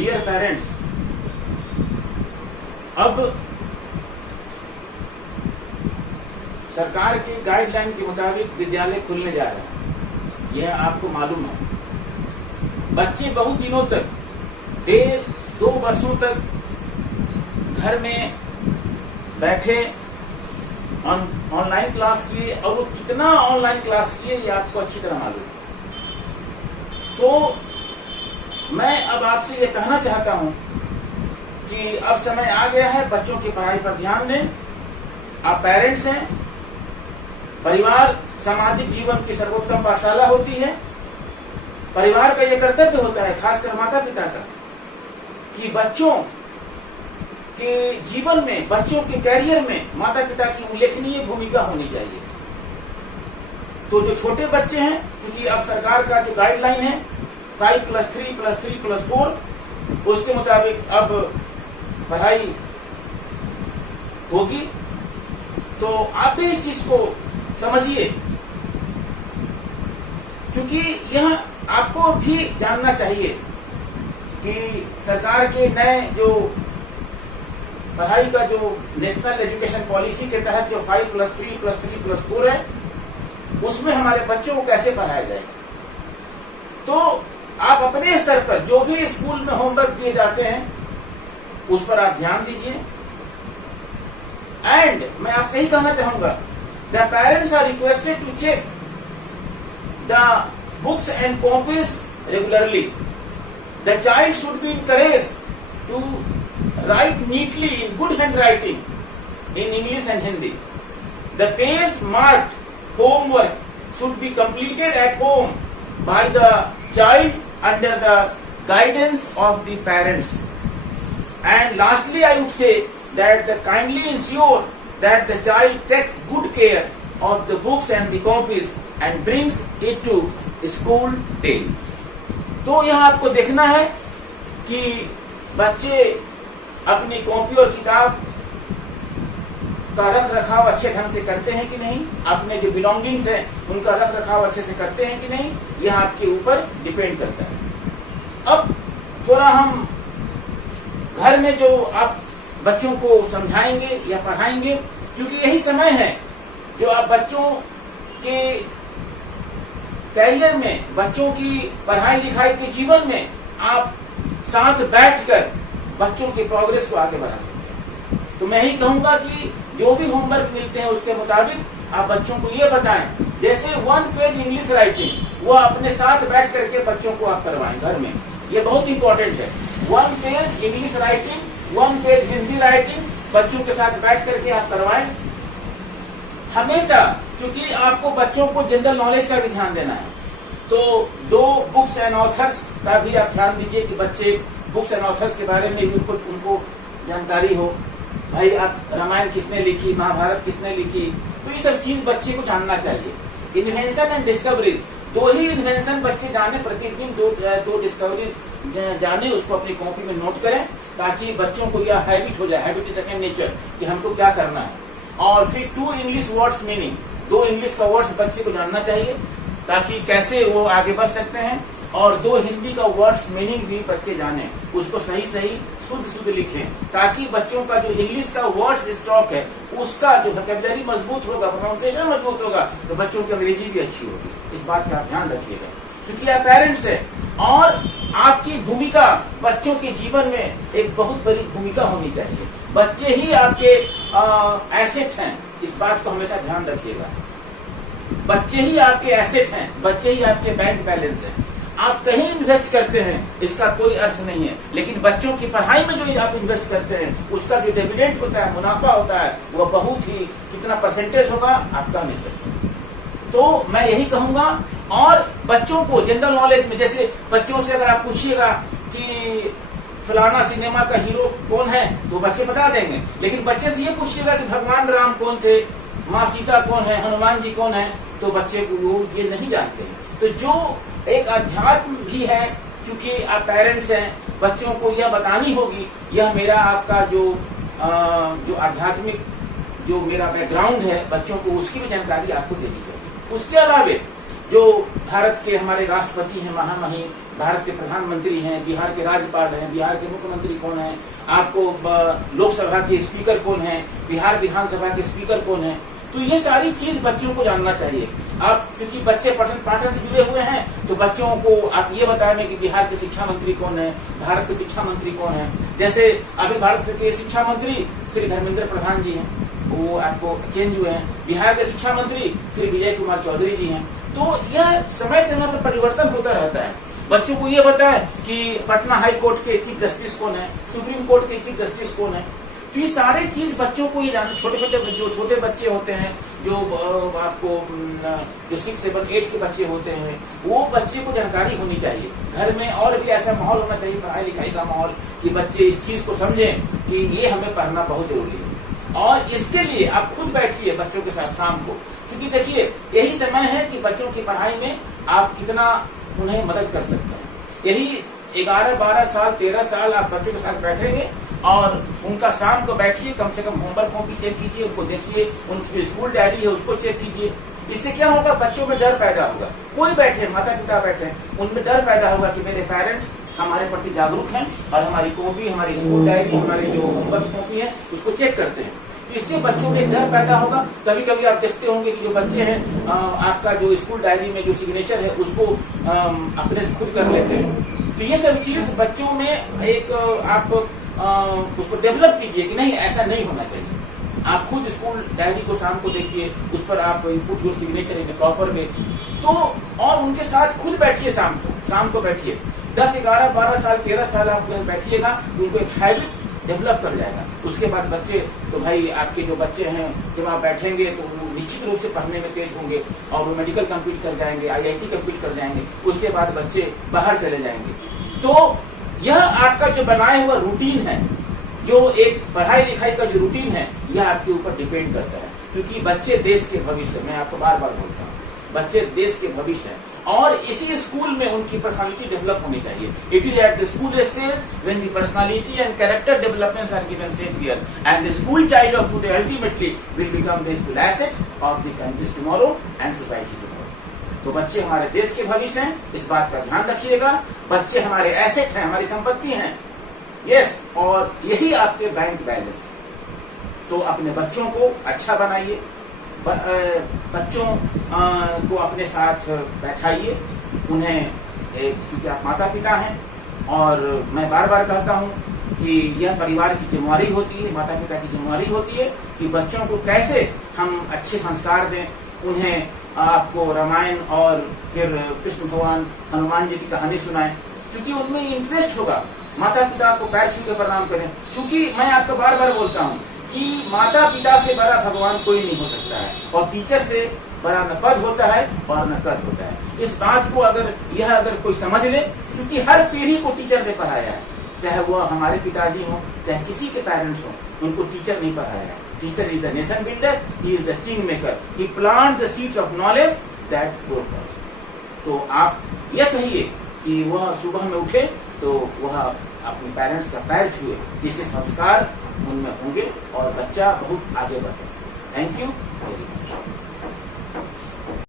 Dear parents, अब सरकार की गाइडलाइन के मुताबिक विद्यालय खुलने जा रहे हैं, यह आपको मालूम है। बच्चे बहुत दिनों तक, 1.5-2 वर्षों तक घर में बैठे ऑनलाइन क्लास किए, और वो कितना ऑनलाइन क्लास किए ये आपको अच्छी तरह मालूम है। तो मैं अब आपसे ये कहना चाहता हूं कि अब समय आ गया है, बच्चों की पढ़ाई पर ध्यान दें। आप पेरेंट्स हैं, परिवार सामाजिक जीवन की सर्वोत्तम पाठशाला होती है। परिवार का यह कर्तव्य होता है, खासकर माता पिता का, कि बच्चों के जीवन में, बच्चों के कैरियर में माता पिता की उल्लेखनीय भूमिका होनी चाहिए। तो जो छोटे बच्चे हैं, क्योंकि अब सरकार का जो गाइडलाइन है 5+3+3+4, उसके मुताबिक अब पढ़ाई होगी, तो आप भी इस चीज को समझिए, क्योंकि यह आपको भी जानना चाहिए कि सरकार के नए जो पढ़ाई का जो नेशनल एजुकेशन पॉलिसी के तहत जो 5+3+3+4 है, उसमें हमारे बच्चों को कैसे पढ़ाया जाएगा। तो आप अपने स्तर पर जो भी स्कूल में होमवर्क दिए जाते हैं उस पर आप ध्यान दीजिए। एंड मैं आपसे ही कहना चाहूंगा, the parents are requested to check the books and copies regularly. The child should be encouraged to write neatly in good handwriting in English and Hindi. The page marked homework should be completed at home by the child under the guidance of the parents. And lastly, I would say that the kindly ensure that the child takes good care of the books and the copies and brings it to school daily. तो यह आपको देखना है कि बच्चे अपनी copy और किताब का रख रखाव अच्छे ढंग से करते हैं कि नहीं, अपने जो बिलोंगिंग्स हैं उनका रख रखाव अच्छे से करते हैं कि नहीं, यह आपके ऊपर डिपेंड करता है। अब थोड़ा हम घर में जो आप बच्चों को समझाएंगे या पढ़ाएंगे, क्योंकि यही समय है जो आप बच्चों के कैरियर में, बच्चों की पढ़ाई लिखाई के जीवन में आप साथ बैठकर बच्चों की प्रोग्रेस को आगे बढ़ा सकते हैं। तो मैं ही कहूंगा कि जो भी होमवर्क मिलते हैं उसके मुताबिक आप बच्चों को ये बताएं। जैसे 1 पेज इंग्लिश राइटिंग, वो अपने साथ बैठ करके बच्चों को आप करवाएं घर में, ये बहुत इंपॉर्टेंट है। 1 page English writing, 1 page Hindi writing बच्चों के साथ बैठ करके आप करवाएं हमेशा, क्योंकि आपको बच्चों को जनरल नॉलेज का भी ध्यान देना है। तो 2 बुक्स एंड ऑथर्स का भी आप ध्यान दीजिए कि बच्चे बुक्स एंड ऑथर्स के बारे में भी उनको जानकारी हो। भाई आप रामायण किसने लिखी, महाभारत किसने लिखी, तो ये सब चीज बच्चे को जानना चाहिए। Invention and discoveries, 2 he invention बच्चे जाने, प्रतिदिन 2 डिस्कवरीज जाने, उसको अपनी कॉपी में नोट करें, ताकि बच्चों को यह हैबिट हो जाए, हैबिट इज सेकंड नेचर, कि हमको क्या करना है। और फिर 2 इंग्लिश वर्ड्स मीनिंग, 2 इंग्लिश का वर्ड्स बच्चे को जानना चाहिए, ताकि कैसे वो आगे बढ़ सकते हैं। और 2 हिंदी का वर्ड्स मीनिंग भी बच्चे जाने, उसको सही सही शुद्ध लिखें, ताकि बच्चों का जो इंग्लिश का वर्ड्स स्टॉक है उसका जो वोकैबुलरी मजबूत होगा, प्रोनाउंसिएशन मजबूत होगा, तो बच्चों की अंग्रेजी भी अच्छी होगी। इस बात का आप ध्यान रखिएगा, क्योंकि आप पेरेंट्स हैं और आपकी भूमिका बच्चों के जीवन में एक बहुत बड़ी भूमिका होनी चाहिए। बच्चे ही आपके एसेट हैं, इस बात को हमेशा ध्यान रखिएगा। बच्चे ही आपके एसेट हैं, बच्चे ही आपके बैंक बैलेंस हैं। आप कहीं इन्वेस्ट करते हैं इसका कोई अर्थ नहीं है, लेकिन बच्चों की पढ़ाई में जो आप इन्वेस्ट करते हैं उसका जो डिविडेंड होता है, मुनाफा होता है, वह बहुत ही, कितना परसेंटेज होगा आप कह नहीं सकते। तो मैं यही कहूंगा। और बच्चों को जनरल नॉलेज में, जैसे बच्चों से अगर आप पूछिएगा कि फलाना सिनेमा का हीरो कौन है, तो बच्चे बता देंगे। लेकिन बच्चे से ये पूछिएगा कि भगवान राम कौन थे, माँ सीता कौन है, हनुमान जी कौन है, तो बच्चे को वो ये नहीं जानते हैं। तो जो एक अध्यात्म भी है, क्योंकि आप पेरेंट्स हैं, बच्चों को यह बतानी होगी, यह मेरा आपका जो आध्यात्मिक जो मेरा बैकग्राउंड है, बच्चों को उसकी भी जानकारी आपको देनी चाहिए। उसके अलावा जो भारत के हमारे राष्ट्रपति हैं, महामहिम भारत के प्रधानमंत्री हैं, बिहार के राज्यपाल हैं, बिहार के मुख्यमंत्री कौन है, आपको लोकसभा के स्पीकर कौन है, बिहार विधानसभा के स्पीकर कौन है। तो ये सारी चीज बच्चों को जानना चाहिए। आप क्योंकि बच्चे पाठन से जुड़े हुए हैं, तो बच्चों को आप ये बताएं कि बिहार के शिक्षा मंत्री कौन है, भारत के शिक्षा मंत्री कौन है। जैसे अभी भारत के शिक्षा मंत्री श्री धर्मेंद्र प्रधान जी हैं, वो आपको चेंज हुए हैं। बिहार के शिक्षा मंत्री श्री विजय कुमार चौधरी जी हैं। तो यह समय समय पर परिवर्तन होता रहता है। बच्चों को ये बताएं कि पटना हाई कोर्ट के चीफ जस्टिस कौन है, सुप्रीम कोर्ट के चीफ जस्टिस कौन है। तो ये सारे चीज बच्चों को ये जानना। छोटे बच्चे होते हैं, जो आपको जो 6, 7, 8 के बच्चे होते हैं, वो बच्चे को जानकारी होनी चाहिए। घर में और भी ऐसा माहौल होना चाहिए, पढ़ाई लिखाई का माहौल, कि बच्चे इस चीज को समझें कि ये हमें पढ़ना बहुत जरूरी है। और इसके लिए आप खुद बैठिए बच्चों के साथ शाम को, क्योंकि देखिए यही समय है कि बच्चों की पढ़ाई में आप कितना उन्हें मदद कर सकते हैं। यही 11, 12 साल, 13 साल आप बच्चों के साथ बैठेंगे और उनका शाम को बैठिए, कम से कम होमवर्क कॉपी चेक कीजिए, उनको देखिए, उनकी जो स्कूल डायरी है उसको चेक कीजिए। इससे क्या होगा, बच्चों में डर पैदा होगा। कोई बैठे, माता पिता बैठे, उनमें डर पैदा होगा कि मेरे पेरेंट्स हमारे प्रति जागरूक हैं और हमारी कॉपी, हमारी स्कूल डायरी, हमारी जो होमवर्क कॉपी है उसको चेक करते हैं। इससे बच्चों में डर पैदा होगा। कभी कभी आप देखते होंगे कि जो बच्चे हैं, आपका जो स्कूल डायरी में जो सिग्नेचर है उसको अपने से खुद कर लेते हैं। तो ये सब चीज बच्चों में एक आप उसको डेवलप कीजिए कि नहीं, ऐसा नहीं होना चाहिए। आप खुद स्कूल डायरी को शाम को देखिए, उस पर आप इनपुट जो सिग्नेचर है प्रॉपर में, तो और उनके साथ खुद बैठिए, शाम को बैठिए। 10, 11, 12 साल, 13 साल आप बैठिएगा तो उनको एक हैबिट डेवलप कर जाएगा। उसके बाद बच्चे, तो भाई आपके जो बच्चे हैं जब आप बैठेंगे तो वो निश्चित रूप से पढ़ने में तेज होंगे और वो मेडिकल कंप्लीट कर जाएंगे, IIT कंप्लीट कर जाएंगे। उसके बाद बच्चे बाहर चले जाएंगे। तो यह आपका जो बनाया हुआ रूटीन है, जो एक पढ़ाई लिखाई का जो रूटीन है, यह आपके ऊपर डिपेंड करता है। क्योंकि बच्चे देश के भविष्य, मैं आपको बार बार बोलता हूँ, बच्चे देश के भविष्य हैं और इसी स्कूल में उनकी पर्सनालिटी डेवलप होनी चाहिए। It is at the school stage when the personality and character developments are given safe here and the school child of today ultimately will become the school asset of the country tomorrow and society tomorrow. तो बच्चे हमारे देश के भविष्य हैं, इस बात का ध्यान रखिएगा। बच्चे हमारे एसेट हैं, हमारी संपत्ति हैं। यस, और यही आपके बैंक बैलेंस। तो अपने बच्चों को अच्छा बनाइए, बच्चों को अपने साथ बैठाइए, उन्हें चूंकि आप माता पिता हैं और मैं बार बार कहता हूं कि यह परिवार की जिम्मेवारी होती है, माता पिता की जिम्मेवारी होती है कि बच्चों को कैसे हम अच्छे संस्कार दें। उन्हें आपको रामायण और फिर कृष्ण भगवान हनुमान जी की कहानी सुनाएं, क्योंकि उनमें इंटरेस्ट होगा। माता पिता को पैर छू के प्रणाम करें, क्योंकि मैं आपको बार बार बोलता हूँ कि माता पिता से बड़ा भगवान कोई नहीं हो सकता है और टीचर से बड़ा न पद होता है और न कद होता है। इस बात को अगर कोई समझ ले, क्योंकि हर पीढ़ी को टीचर ने पढ़ाया है, चाहे वो हमारे पिताजी हों, चाहे किसी के पेरेंट्स हों, उनको टीचर नहीं पढ़ाया है। Teacher is the nation builder, he is the king maker, he plant the seeds of knowledge that grow for. तो आप यह कहिए कि वह सुबह में उठे तो वह अपने पेरेंट्स का पैर छुए, इससे संस्कार उनमें होंगे और बच्चा बहुत आगे बढ़े। Thank you very much.